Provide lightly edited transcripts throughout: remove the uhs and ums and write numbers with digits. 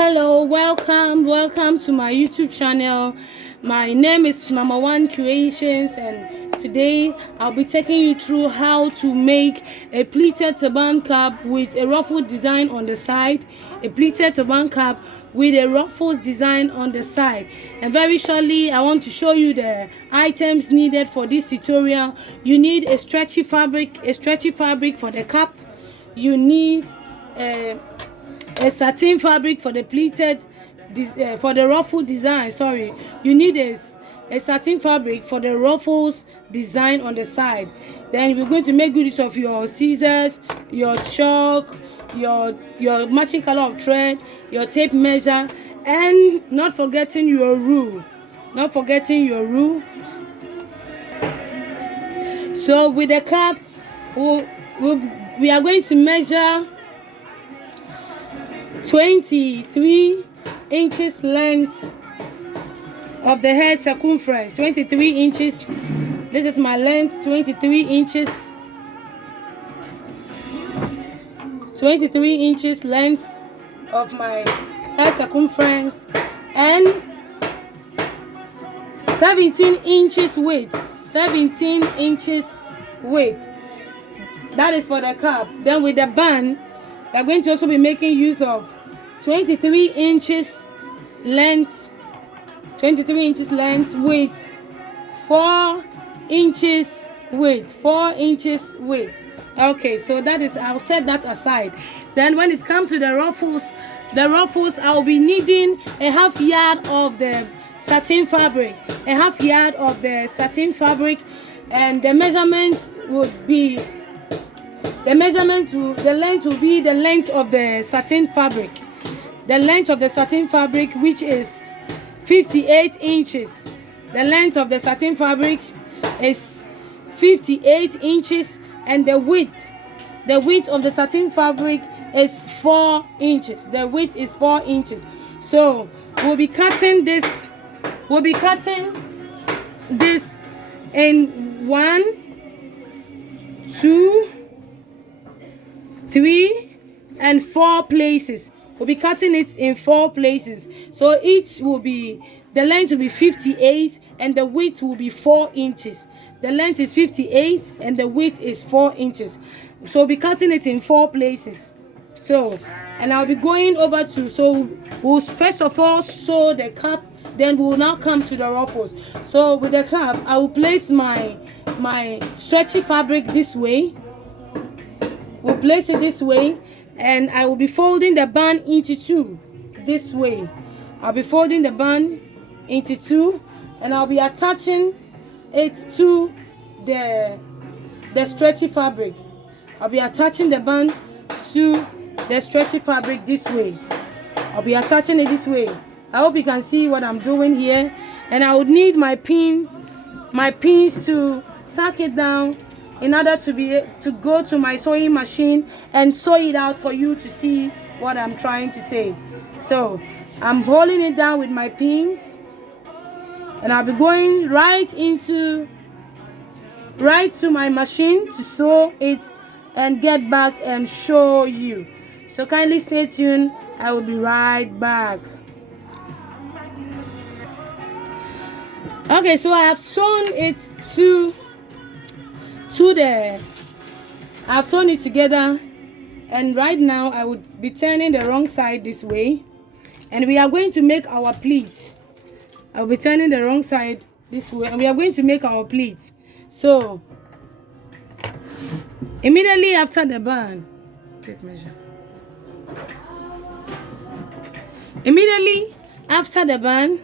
Hello, welcome to my YouTube channel. My name is Mama One Creations, and today I'll be taking you through how to make a pleated turban cap with a ruffle design on the side. A pleated turban cap with a ruffles design on the side. And very shortly I want to show you the items needed for this tutorial. You need a stretchy fabric for the cap. You need a satin fabric for the pleated for the ruffle design. Sorry, you need a satin fabric for the ruffles design on the side. Then we're going to make good use of your scissors, your chalk, your matching color of thread, your tape measure, and not forgetting your rule. So with the cap, we are going to measure 23 inches length of the head circumference. 23 inches. This is my length. 23 inches. 23 inches length of my head circumference, and 17 inches width. 17 inches width. That is for the cap. Then with the band, we are going to also be making use of 23 inches length. 23 inches length with 4 inches width. 4 inches width. Okay, so that is, I'll set that aside. Then when it comes to the ruffles, I'll be needing a half yard of the satin fabric. A half yard of the satin fabric, and the measurements would be, the length will be the length of the satin fabric. The length of the satin fabric, which is 58 inches. The length of the satin fabric is 58 inches, and the width of the satin fabric is 4 inches. The width is 4 inches. So we'll be cutting this. We'll be cutting this in 1, 2, 3, and 4 places. We'll be cutting it in 4 places. So each will be, the length will be 58 and the width will be 4 inches. The length is 58 and the width is 4 inches. So we'll be cutting it in 4 places. So, and I'll be going over to, so we'll first of all sew the cap, then we'll now come to the ruffles. So with the cap, I will place my stretchy fabric this way. We'll place it this way, and I will be folding the band into 2 this way. I'll be folding the band into 2, and I'll be attaching it to the stretchy fabric. I'll be attaching the band to the stretchy fabric this way. I'll be attaching it this way. I hope you can see what I'm doing here, and I would need my pins to tack it down in order to go to my sewing machine and sew it out for you to see what I'm trying to say. So I'm holding it down with my pins, and I'll be going right to my machine to sew it and get back and show you. So kindly stay tuned. I will be right back. Okay, so I have sewn it I've sewn it together, and right now I would be turning the wrong side this way, and we are going to make our pleats. I'll be turning the wrong side this way, and we are going to make our pleats. So immediately after the band, tape measure. Immediately after the band,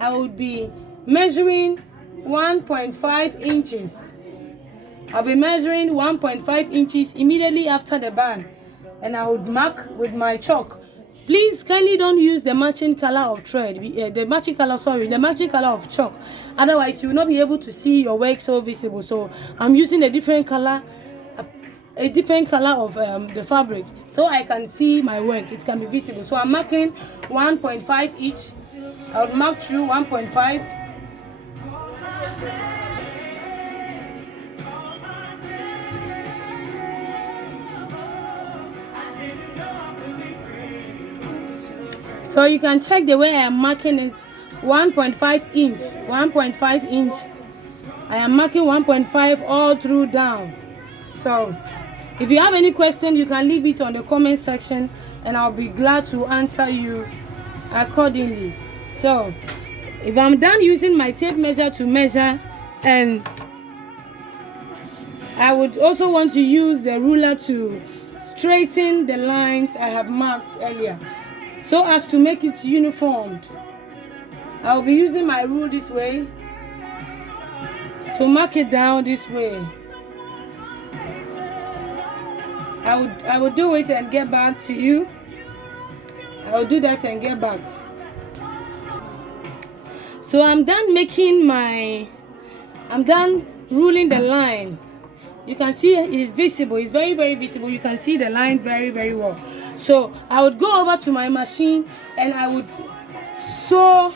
I would be measuring 1.5 inches. I'll be measuring 1.5 inches immediately after the band, and I would mark with my chalk. Please kindly don't use the matching color of thread, the matching color of chalk. Otherwise you will not be able to see your work so visible. So I'm using a different color of the fabric, so I can see my work. It can be visible. So I'm marking 1.5 each. I'll mark through 1.5. So you can check the way I am marking it. 1.5 inch, 1.5 inch. I am marking 1.5 all through down. So if you have any question, you can leave it on the comment section and I'll be glad to answer you accordingly. So if I'm done using my tape measure to measure, and I would also want to use the ruler to straighten the lines I have marked earlier so as to make it uniformed. I'll be using my rule this way to mark it down this way. I would do it and get back to you. I will do that and get back. So I'm done ruling the line. You can see it's visible. It's very, very visible. You can see the line very, very well. So I would go over to my machine and I would sew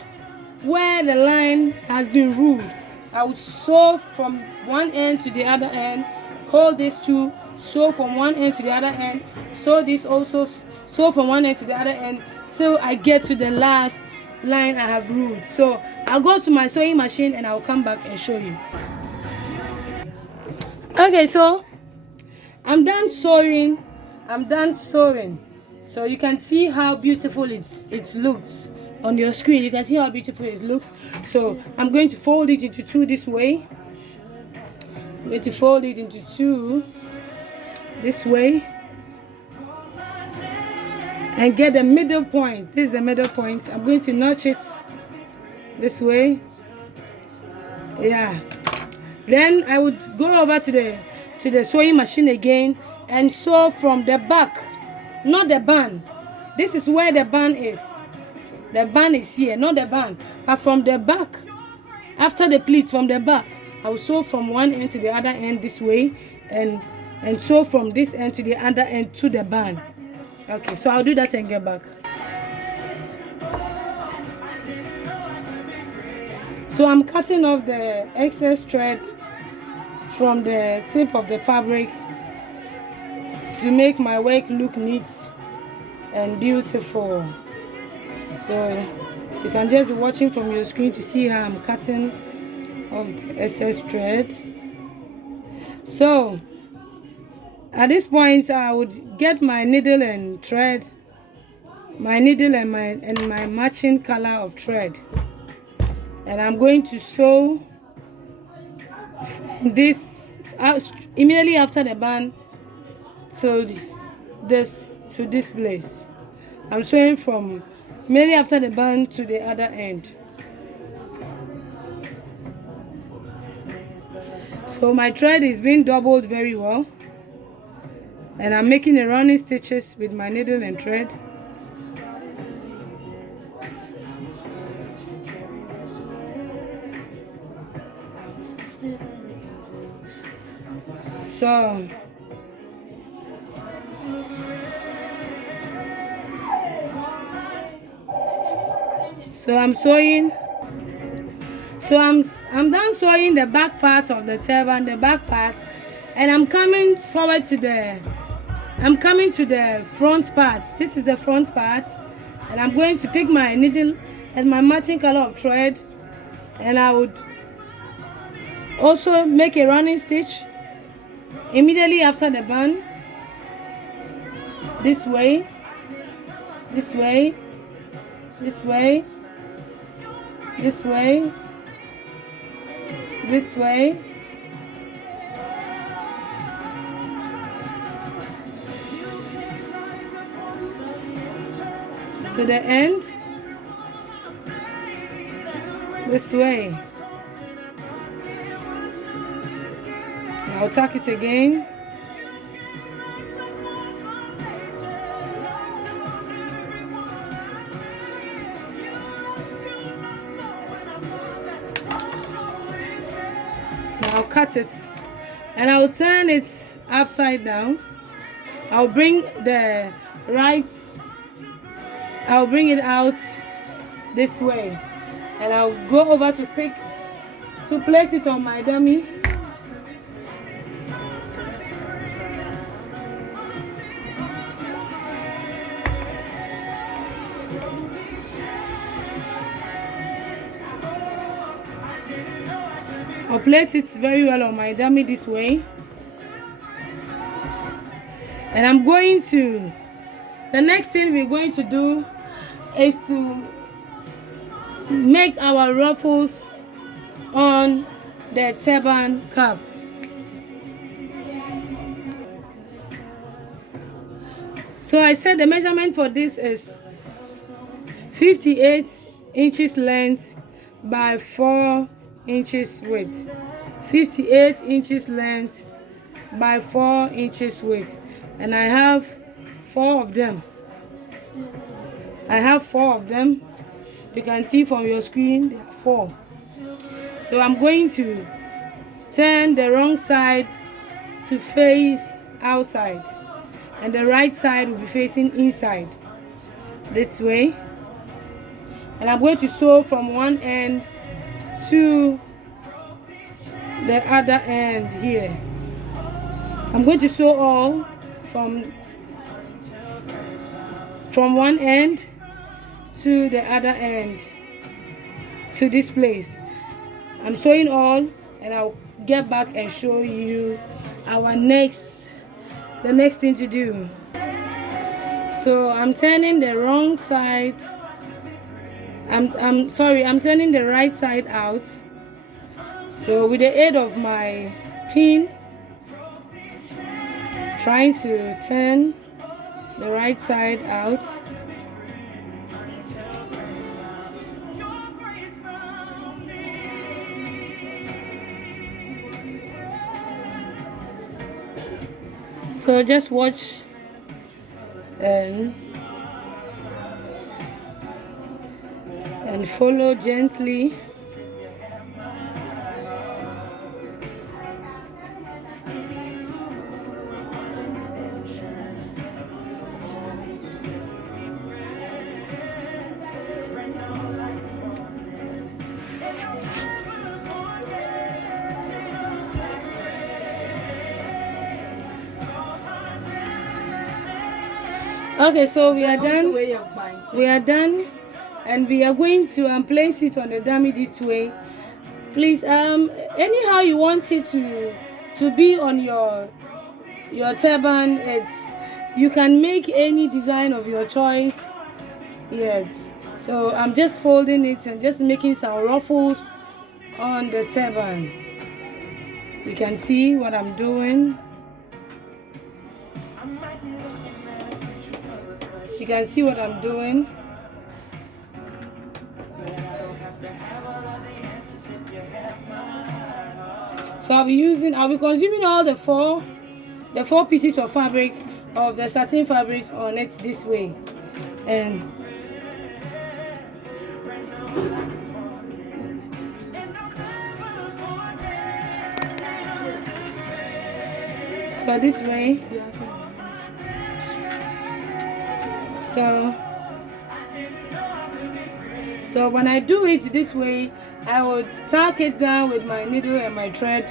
where the line has been ruled. I would sew from one end to the other end. Hold these two, sew from one end to the other end. Sew this also, sew from one end to the other end till I get to the last line I have ruled. So I'll go to my sewing machine and I'll come back and show you. Okay, so I'm done sewing. So you can see how beautiful it looks on your screen. You can see how beautiful it looks. So I'm going to fold it into two this way. I'm going to fold it into two this way and get the middle point. This is the middle point. I'm going to notch it this way. Yeah. Then I would go over to the sewing machine again and sew from the back, not the band. This is where the band is. The band is here, not the band, but from the back. After the pleat, from the back, I will sew from one end to the other end this way, and sew from this end to the other end to the band. Okay, so I'll do that and get back. So I'm cutting off the excess thread from the tip of the fabric to make my work look neat and beautiful. So you can just be watching from your screen to see how I'm cutting off the excess thread. So at this point I would get my needle and thread, my needle and my matching color of thread, and I'm going to sew this immediately after the band to this place. I'm sewing from immediately after the band to the other end. So my thread is being doubled very well, and I'm making a running stitches with my needle and thread. So I'm sewing. So I'm done sewing the back part of the turban, the back part, and I'm coming forward to the front part. This is the front part, and I'm going to pick my needle and my matching color of thread, and I would also make a running stitch immediately after the band. This way, this way, this way, this way, this way, to the end, this way. I'll tuck it again. Now I'll cut it and I'll turn it upside down. I'll bring it out this way, and I'll go over to place it on my dummy. I'll place it very well on my dummy this way. And I'm going to, the next thing we're going to do is to make our ruffles on the turban cap. So I said the measurement for this is 58 inches length by 4 inches width. 58 inches length by 4 inches width. And I have 4 of them. You can see from your screen there are 4. So I'm going to turn the wrong side to face outside, and the right side will be facing inside this way. And I'm going to sew from one end to the other end here. I'm going to sew all from one end to the other end to this place. I'm sewing all, and I'll get back and show you our the next thing to do. So I'm turning the wrong side. I'm turning the right side out. So with the aid of my pin, trying to turn the right side out. So just watch and follow gently. Okay, so we are done. And we are going to place it on the dummy this way. Please, anyhow you want it to be on your turban, you can make any design of your choice. Yes. So I'm just folding it and just making some ruffles on the turban. You can see what I'm doing. You can see what I'm doing. So I'll be consuming all the four pieces of fabric, of the satin fabric on it this way. And so this way. So when I do it this way, I would tuck it down with my needle and my thread.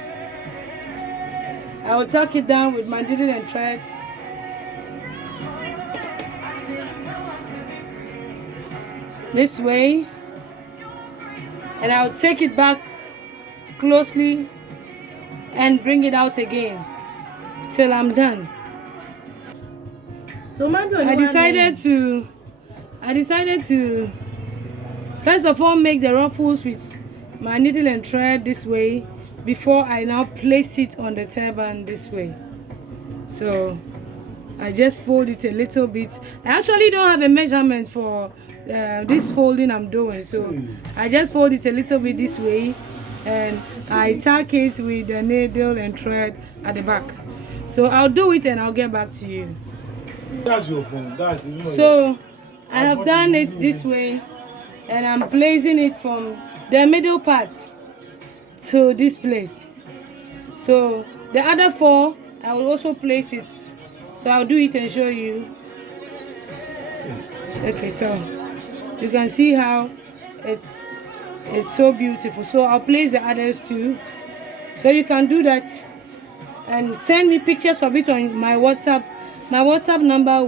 This way, and I'll take it back closely and bring it out again till I'm done. So I decided to first of all make the ruffles with my needle and thread this way before I now place it on the turban this way. So I just fold it a little bit. I actually don't have a measurement for this folding I'm doing, so I just fold it a little bit this way, and I tack it with the needle and thread at the back. So I'll do it and I'll get back to you. That's your phone. So I have done it this way, and I'm placing it from the middle part to this place. So the other 4 I will also place it. So I'll do it and show you. Okay, so you can see how it's so beautiful. So I'll place the others too. So you can do that and send me pictures of it on my WhatsApp. My WhatsApp number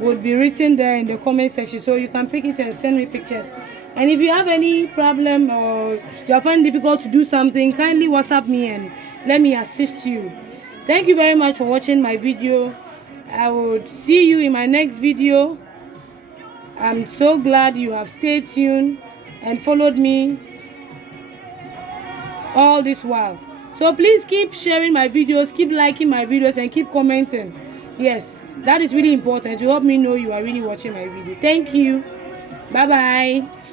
would be written there in the comment section, so you can pick it and send me pictures. And if you have any problem or you are finding difficult to do something, kindly WhatsApp me and let me assist you. Thank you very much for watching my video. I would see you in my next video. I'm so glad you have stayed tuned and followed me all this while. So please keep sharing my videos, keep liking my videos, and keep commenting. Yes, that is really important to help me know you are really watching my video. Thank you. Bye bye.